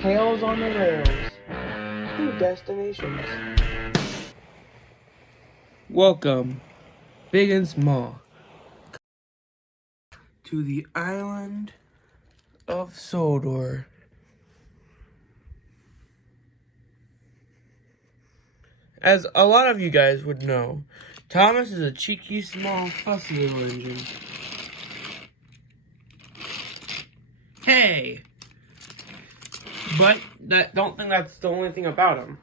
Tails on the rails. New destinations. Welcome, big and small, to the island of Sodor. As a lot of you guys would know, Thomas is a cheeky, small, fussy little engine. Hey! But don't think that's the only thing about him.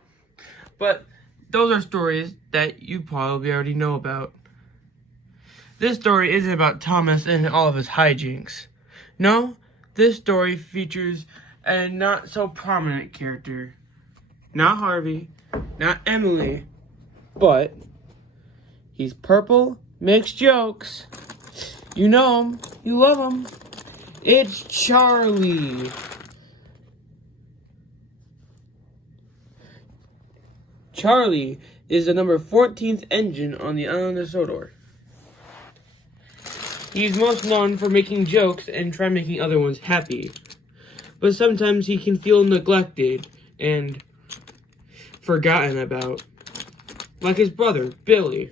But those are stories that you probably already know about. This story isn't about Thomas and all of his hijinks. No, this story features a not so prominent character. Not Harvey, not Emily, but he's purple, makes jokes. You know him, you love him. It's Charlie. Charlie is the number 14th engine on the island of Sodor. He's most known for making jokes and trying making other ones happy. But sometimes he can feel neglected and forgotten about. Like his brother, Billy.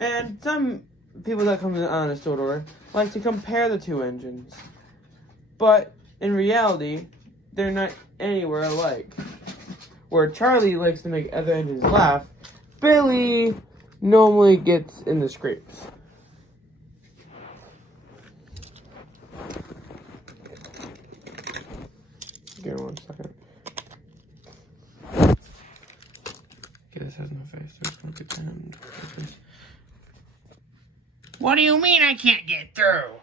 And some people that come to the island of Sodor like to compare the two engines. But in reality, they're not anywhere alike. Where Charlie likes to make other engines laugh, Billy normally gets in the scrapes. Give me 1 second. Okay, this has no face, so it's gonna get down. What do you mean I can't get through?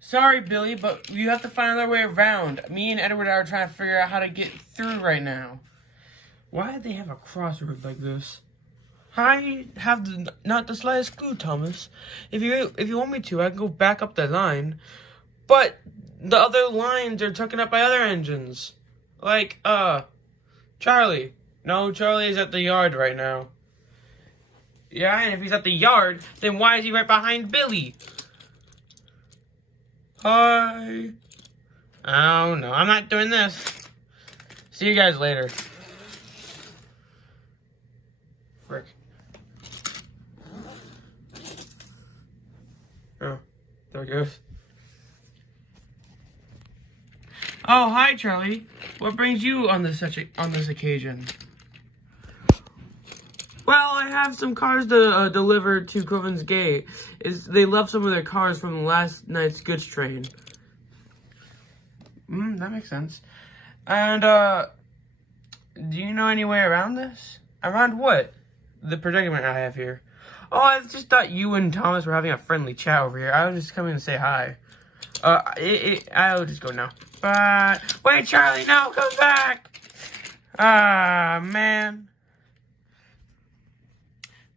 Sorry, Billy, but you have to find another way around. Me and Edward are trying to figure out how to get through right now. Why did they have a crossroad like this? I have not the slightest clue, Thomas. If you want me to, I can go back up the line. But the other lines are taken up by other engines. Like, Charlie. No, Charlie is at the yard right now. Yeah, and if he's at the yard, then why is he right behind Billy? Hi. Oh, no, I'm not doing this. See you guys later. Frick. Oh, there it goes. Oh, hi, Charlie. What brings you on this occasion? Well, I have some cars to deliver to Coven's Gate. They left some of their cars from last night's goods train. That makes sense. And, do you know any way around this? Around what? The predicament I have here. Oh, I just thought you and Thomas were having a friendly chat over here. I was just coming to say hi. I'll just go now. But, wait, Charlie, no, come back! Ah, man.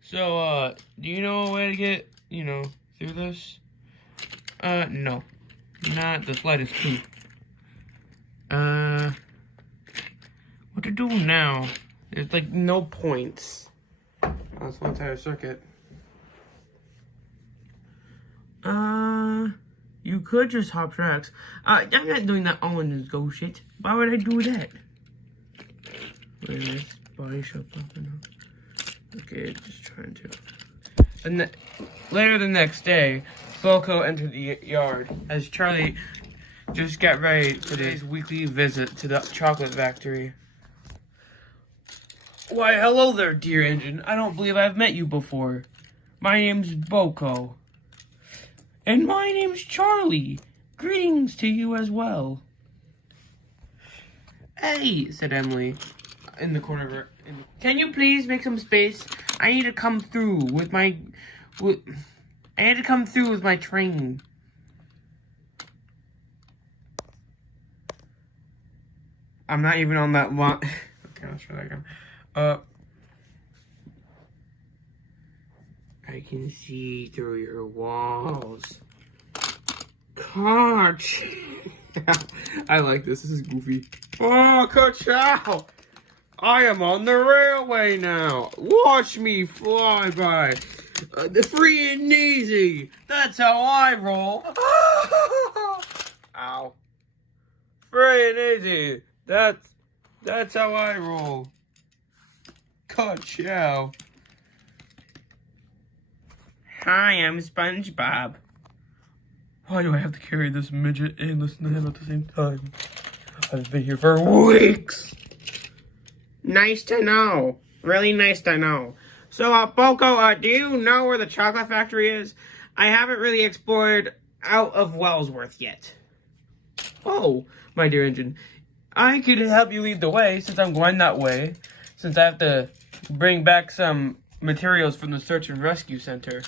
So, do you know a way to get, through this? No. Not the slightest clue. What to do now? There's, like, no points. That's one entire circuit. You could just hop tracks. I'm not doing that all in this go shit. Why would I do that? Wait, this body shop popping up. Okay, just trying to. And later the next day, Foco entered the yard as Charlie just got ready for his weekly visit to the chocolate factory. Why, hello there, dear engine. I don't believe I've met you before. My name's Boko. And my name's Charlie. Greetings to you as well. Hey, said Emily in the corner of her. Can you please make some space? I need to come through with my train. I'm not even on that line. Okay, let's try that again. I can see through your walls. Coach. I like this. This is goofy. Oh, Ka-chow! I am on the railway now. Watch me fly by. Free and easy. That's how I roll. Ow. Free and easy. That's how I roll. Cut chow. Hi, I'm SpongeBob. Why do I have to carry this midget and listen to him at the same time? I've been here for weeks. Nice to know. Really nice to know. So, Boko, do you know where the chocolate factory is? I haven't really explored out of Wellsworth yet. Oh, my dear engine. I could help you lead the way since I'm going that way. Since I have to bring back some materials from the search and rescue center.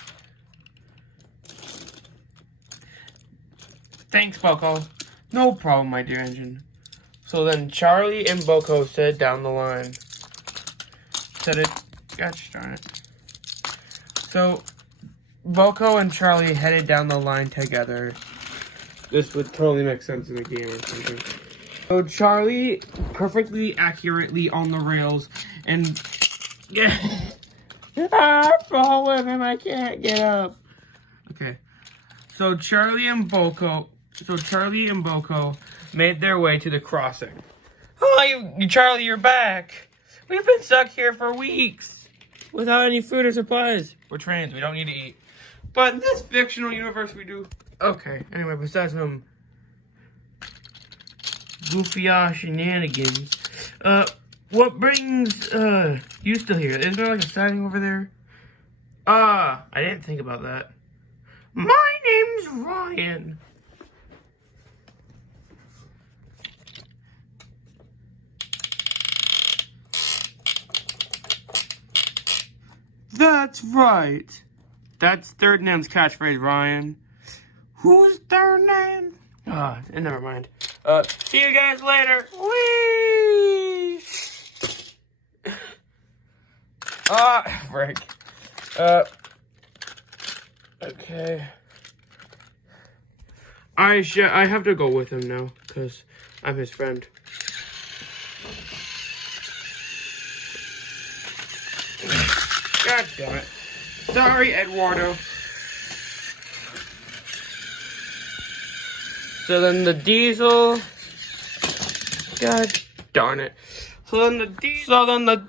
Thanks, Boko. No problem, my dear engine. So then Charlie and Boko said down the line. Said it. Gosh darn it. So Boko and Charlie headed down the line together. This would totally make sense in a game or something. So Charlie perfectly accurately on the rails and I'm falling and I can't get up. Okay. So Charlie and Boko made their way to the crossing. Oh, you Charlie, you're back. We've been stuck here for weeks without any food or supplies. We're trains, we don't need to eat. But in this fictional universe, we do. Okay, anyway, besides some goofy-ass shenanigans, what brings, you still here? Is there like a siding over there? I didn't think about that. My name's Ryan. That's right. That's Third Name's catchphrase, Ryan. Who's Third Name? Never mind. See you guys later. Whee! Frick. Okay. I have to go with him now, because I'm his friend. God damn it. Sorry, Eduardo. So then the diesel. God darn it. So then the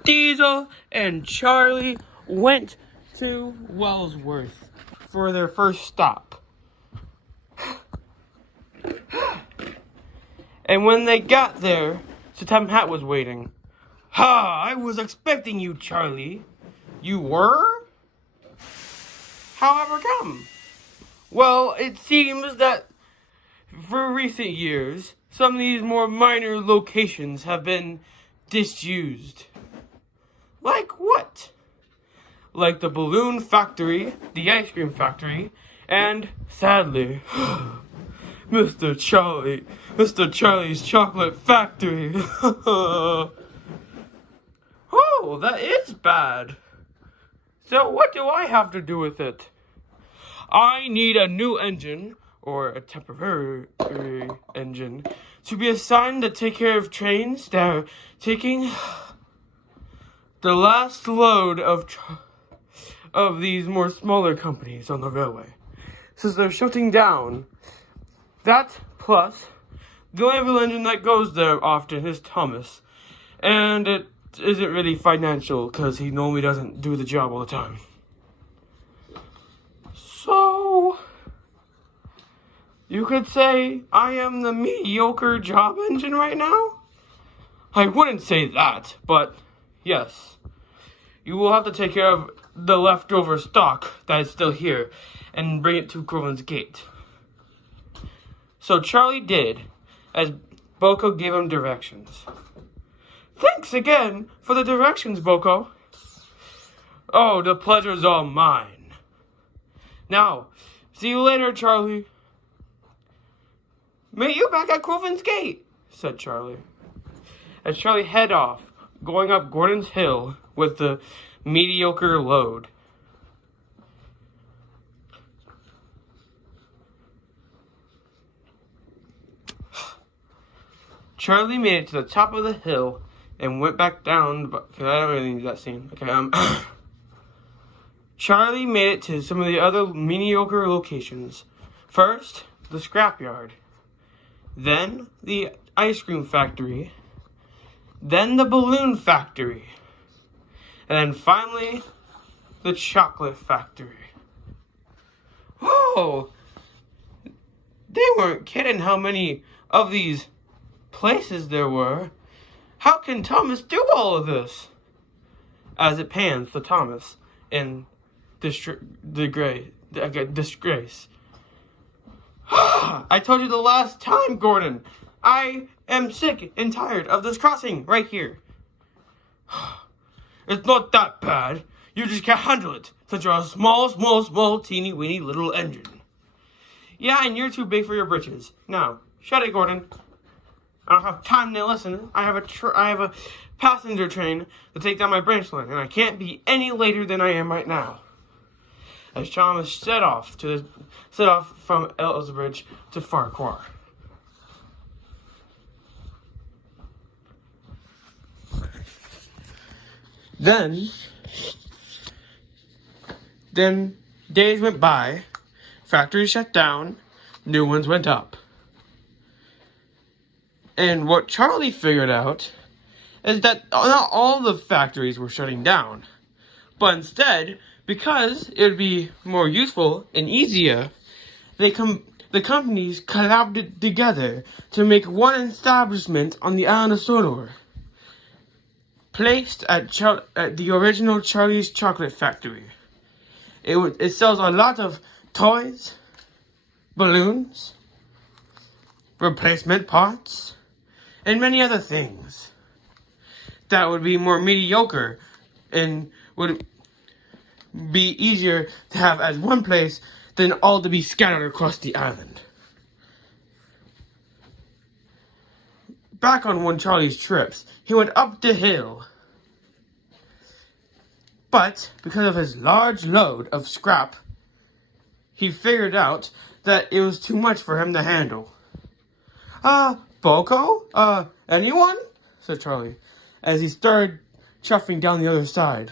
diesel and Charlie went to Wellsworth for their first stop. And when they got there, Satam Hat was waiting. Ha! I was expecting you, Charlie. You were? However come? Well, it seems that for recent years, some of these more minor locations have been disused. Like what? Like the balloon factory, the ice cream factory, and, sadly, Mr. Charlie's chocolate factory. Oh, that is bad. So what do I have to do with it? I need a new engine, or a temporary engine, to be assigned to take care of trains that are taking the last load of these more smaller companies on the railway. Since they're shutting down, that plus the only real engine that goes there often is Thomas, and it isn't really financial because he normally doesn't do the job all the time. So, you could say I am the mediocre job engine right now? I wouldn't say that, but yes. You will have to take care of the leftover stock that is still here and bring it to Groveland's Gate. So Charlie did, as Boko gave him directions. Thanks again for the directions, Boko. Oh, the pleasure's all mine. Now, see you later, Charlie. Meet you back at Groveland's Gate, said Charlie. As Charlie head off, going up Gordon's Hill with the mediocre load. Charlie made it to the top of the hill and went back down, because I don't really need that scene. Okay, Charlie made it to some of the other mediocre locations. First, the scrapyard. then the ice cream factory, then the balloon factory, and then finally the chocolate factory. Oh, they weren't kidding how many of these places there were. How can Thomas do all of this? As it pans to Thomas in disgrace. I told you the last time, Gordon. I am sick and tired of this crossing right here. It's not that bad. You just can't handle it, since you're a small, teeny, weeny little engine. Yeah, and you're too big for your britches. Now, shut it, Gordon. I don't have time to listen. I have a passenger train to take down my branch line, and I can't be any later than I am right now. As Thomas set off from Ellsbridge to Farquhar. Then days went by, factories shut down, new ones went up. And what Charlie figured out is that not all the factories were shutting down, but instead, because it would be more useful and easier, the companies collaborated together to make one establishment on the island of Sodor, placed at the original Charlie's Chocolate Factory. It sells a lot of toys, balloons, replacement parts, and many other things that would be more mediocre and would be easier to have as one place than all to be scattered across the island. Back on one Charlie's trips, he went up the hill. But because of his large load of scrap, he figured out that it was too much for him to handle. Boko? Anyone? Said Charlie, as he started chuffing down the other side.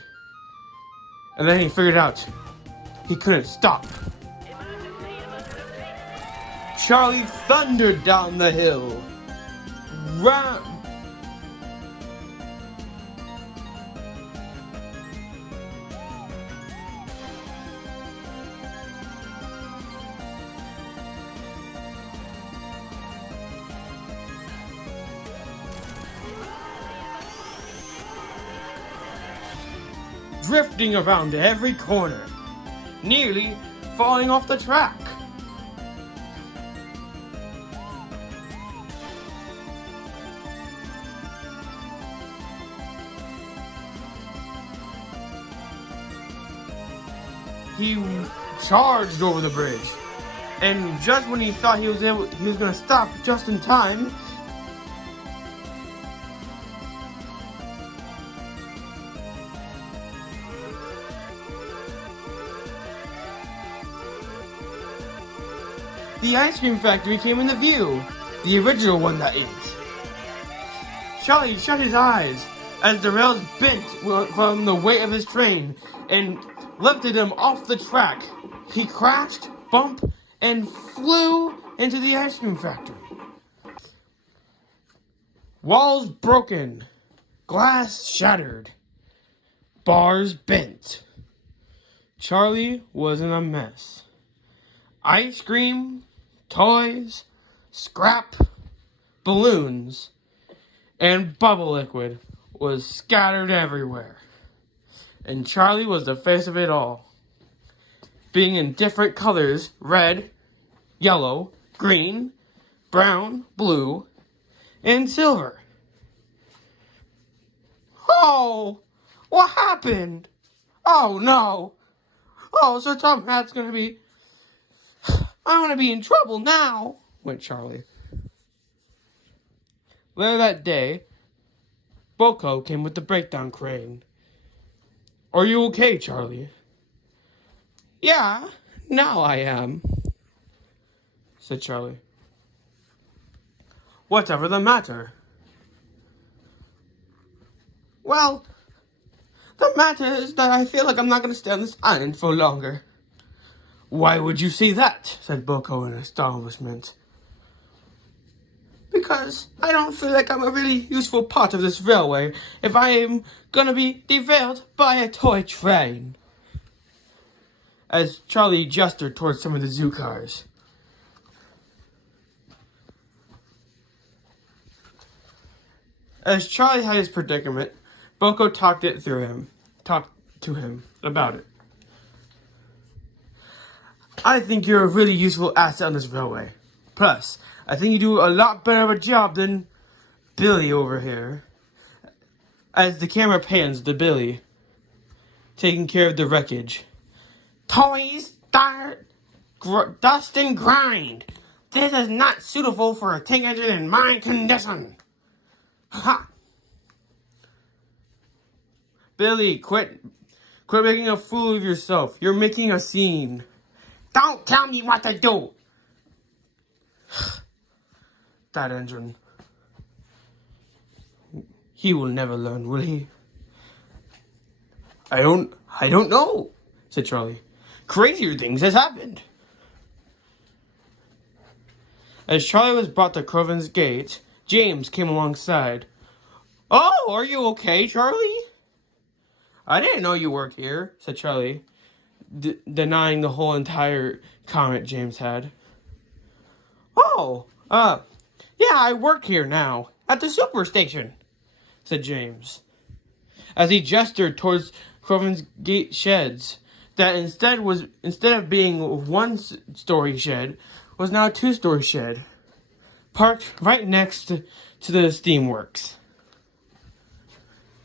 And then he figured out he couldn't stop. Charlie thundered down the hill. Drifting around every corner, nearly falling off the track. He charged over the bridge, and just when he thought he was going to stop just in time, the ice cream factory came into view. The original one, that is. Charlie shut his eyes as the rails bent from the weight of his train and lifted him off the track. He crashed, bumped, and flew into the ice cream factory. Walls broken, glass shattered, bars bent. Charlie was in a mess. Ice cream, toys, scrap, balloons, and bubble liquid was scattered everywhere. And Charlie was the face of it all, being in different colors: red, yellow, green, brown, blue, and silver. Oh, what happened? Oh no. Oh, so Tom Hat's I'm gonna be in trouble now, went Charlie. Later that day, Boko came with the breakdown crane. Are you okay, Charlie? Yeah, now I am, said Charlie. Whatever the matter? Well, the matter is that I feel like I'm not going to stay on this island for longer. Why would you say that? Said Boko in astonishment. because I don't feel like I'm a really useful part of this railway if I am gonna be derailed by a toy train. As Charlie gestured towards some of the zoo cars. As Charlie had his predicament, Boko talked to him about it. I think you're a really useful asset on this railway. Plus, I think you do a lot better of a job than Billy over here. As the camera pans to Billy, taking care of the wreckage. Toys, dust, and grind. This is not suitable for a tank engine in my condition. Ha! Billy, quit making a fool of yourself. You're making a scene. Don't tell me what to do. That engine. He will never learn, will he? I don't know, said Charlie. Crazier things has happened. As Charlie was brought to Crovan's gate, James came alongside. Oh, are you okay, Charlie? I didn't know you worked here, said Charlie, denying the whole entire comment James had. Oh, yeah, I work here now, at the superstation, said James, as he gestured towards Crovan's gate sheds, that instead of being a one-story shed, was now a two-story shed, parked right next to the steamworks.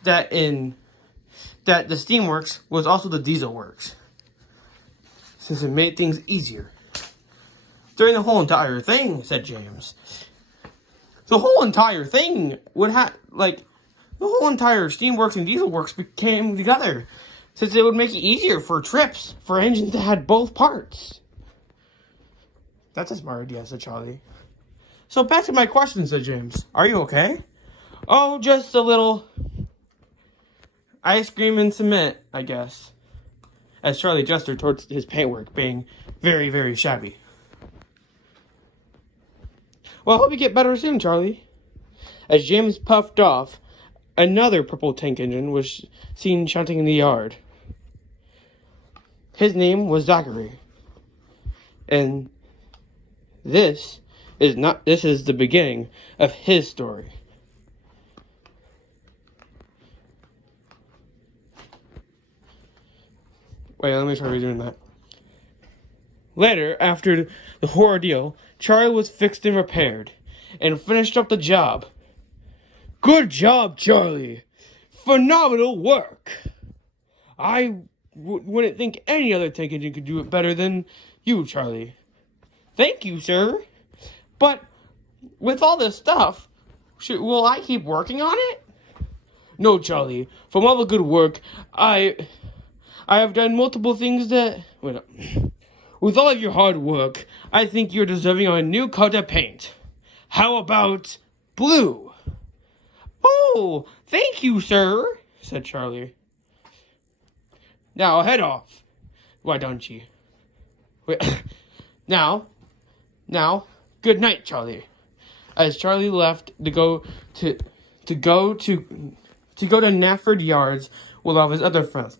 That the steamworks was also the diesel works, since it made things easier. During the whole entire thing, said James. The whole entire thing would have, the whole entire steamworks and diesel works came together, since it would make it easier for trips, for engines that had both parts. That's a smart idea, said Charlie. So back to my question, said James. Are you okay? Oh, just a little ice cream and cement, I guess. As Charlie gestured towards his paintwork being very, very shabby. Well, I hope you get better soon, Charlie. As James puffed off, another purple tank engine was seen shunting in the yard. His name was Zachary. And this is the beginning of his story. Wait, let me try redoing that. Later, after the whole ordeal, Charlie was fixed and repaired, and finished up the job. Good job, Charlie! Phenomenal work! I wouldn't think any other tank engine could do it better than you, Charlie. Thank you, sir. But with all this stuff, will I keep working on it? No, Charlie. From all the good work, I have done multiple things that... Wait up. With all of your hard work, I think you're deserving of a new coat of paint. How about blue? Oh, thank you, sir, said Charlie. Now, head off. Why don't you? Wait. Now, good night, Charlie. As Charlie left to go to Nafford Yards with all of his other friends.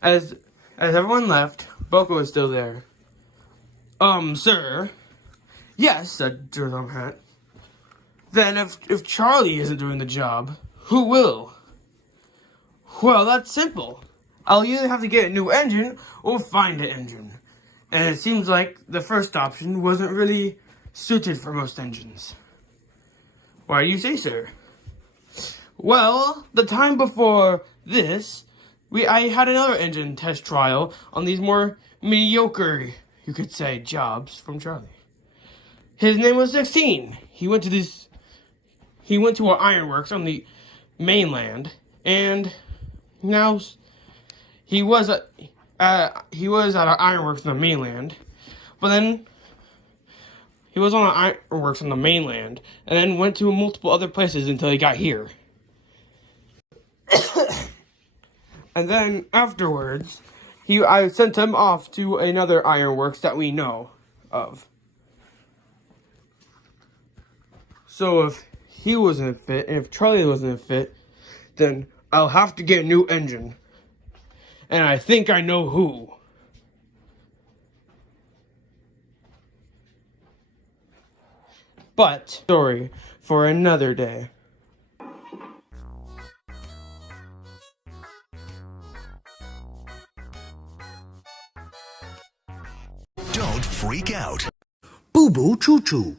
As everyone left, Boko was still there. Sir? Yes, said Durham Hat. Then if Charlie isn't doing the job, who will? Well, that's simple. I'll either have to get a new engine or find an engine. And it seems like the first option wasn't really suited for most engines. Why do you say, sir? Well, the time before this, I had another engine test trial on these more mediocre, you could say, jobs from Charlie. His name was 16. He went to our ironworks on the mainland, and now he was at our ironworks on the mainland, but then he was on the ironworks on the mainland, and then went to multiple other places until he got here. And then afterwards, I sent him off to another ironworks that we know of. So if he wasn't fit, and if Charlie wasn't fit, then I'll have to get a new engine. And I think I know who. But, story for another day. Don't freak out. Boo Boo Choo Choo.